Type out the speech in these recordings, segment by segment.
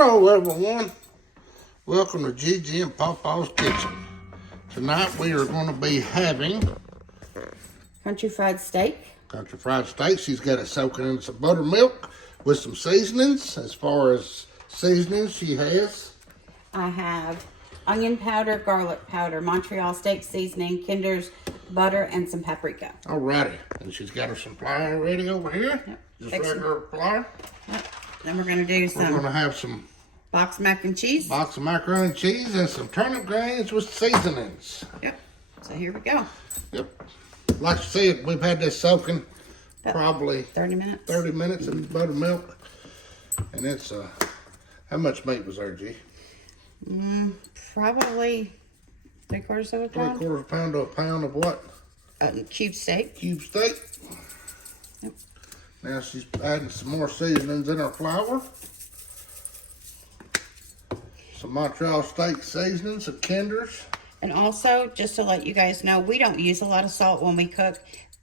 Hello everyone, welcome to Gigi and Papa's Kitchen. Tonight we are going to be having country fried steak. Country fried steak. She's got it soaking in some buttermilk with some seasonings. As far as seasonings, she has. I have onion powder, garlic powder, Montreal steak seasoning, Kinder's butter, and some paprika. Alrighty, and she's got her some flour ready over here. Yep. Just regular flour. Yep. Then we're going to do We're going some to have some box mac and cheese. box of macaroni and cheese and some turnip greens with seasonings. Yep. So here we go. Yep. Like you said, we've had this soaking About probably 30 minutes. 30 minutes in buttermilk. And it's, how much meat was there, G? Probably 3/4 of a pound. 3/4 pound to a pound of what? Cube steak. Cube steak. Yep. Now she's adding some more seasonings in her flour. Some Montreal steak seasonings, some Kinder's. And also, just to let you guys know, we don't use a lot of salt when we cook.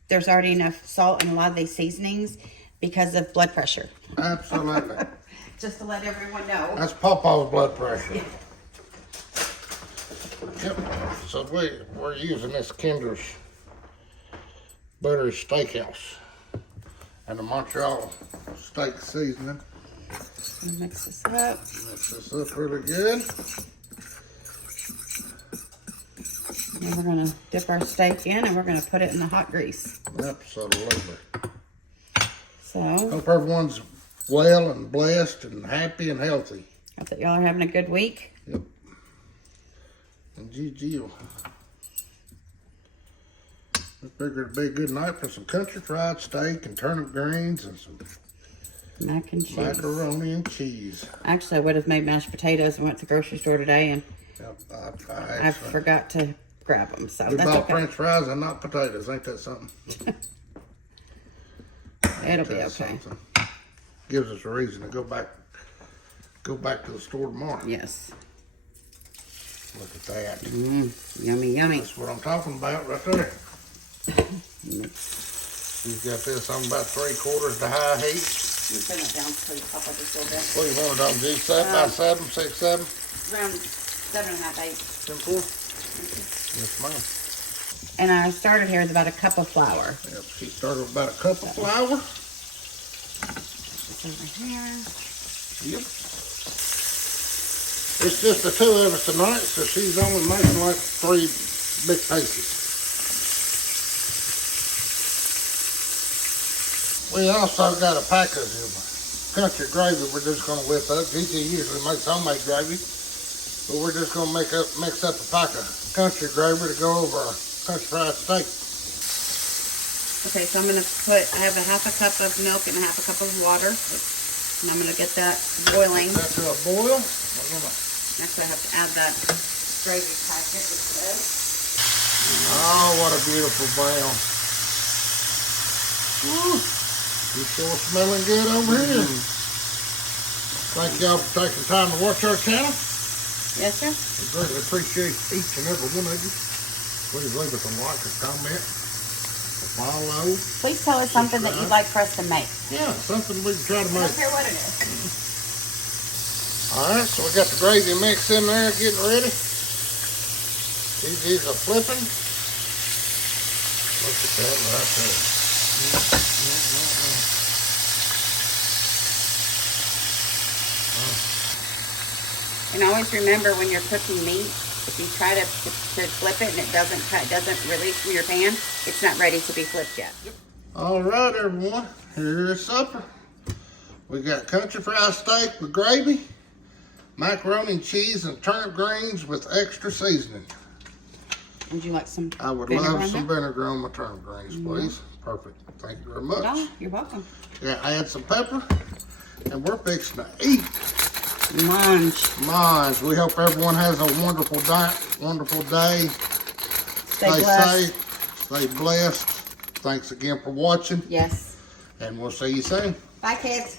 There's already enough salt in a lot of these seasonings because of blood pressure. Absolutely. Just to let everyone know. That's Papa's blood pressure. Yep. So we're using this Kinder's buttery steakhouse and the Montreal steak seasoning. Mix this up. Mix this up really good. And we're going to dip our steak in and we're going to put it in the hot grease. Absolutely. So, Hope everyone's well and blessed and happy and healthy. I hope that y'all are having a good week. Yep. And Gigi, I figured it'd be a good night for some country fried steak and turnip greens and some Mac and cheese. macaroni and cheese. Actually, I would have made mashed potatoes and went to the grocery store today and Yep, I forgot to grab them. So we that's bought okay. French fries and not potatoes. Ain't that something? It'll be Ain't that okay. something? Gives us a reason to go back to the store tomorrow. Yes. Look at that. Yummy, yummy. That's what I'm talking about right there. Mix. You've got this on about 3/4 to high heat. You turn it down, please, Papa, just a little bit. What do you want it on, G? About 7, 6, 7? Around 7.5, 8. 10, 4? Yes, ma'am. And I started here with about a cup of flour. Yep, she started with about a cup of flour. It's over here. Yep. It's just the two of us tonight, so she's only making like 3 big pieces. We also got a package of country gravy we're just going to whip up. Gigi usually makes homemade gravy, but we're just going to mix up a pack of country gravy to go over our country fried steak. Okay, so I'm going to I have a half a cup of milk and a half a cup of water. And I'm going to get that boiling. Get that to a boil. Next, I have to add that gravy packet instead. Oh, what a beautiful brown. Woo. You sure smelling good over here. Thank y'all for taking time to watch our channel. Yes, sir. We greatly appreciate each and every one of you. Please leave us a like, a comment, a follow. Please tell us something that you'd like for us to make. Yeah, something we can try to I make. don't care what it is. All right, so we got the gravy mix in there getting ready. These are flipping. Look at that right there. And always remember when you're cooking meat, if you try to flip it and it doesn't release from your pan, it's not ready to be flipped yet. All right, everyone, here's supper. We got country fried steak with gravy, macaroni and cheese, and turnip greens with extra seasoning. Would you like some I would vinegar love on some that? vinegar on my turnip greens, please. Perfect. Thank you very much. No, you're welcome. Yeah, add some pepper, and we're fixing to eat. Munch. We hope everyone has a wonderful day. Stay blessed. safe. Stay blessed. Thanks again for watching. Yes. And we'll see you soon. Bye, kids.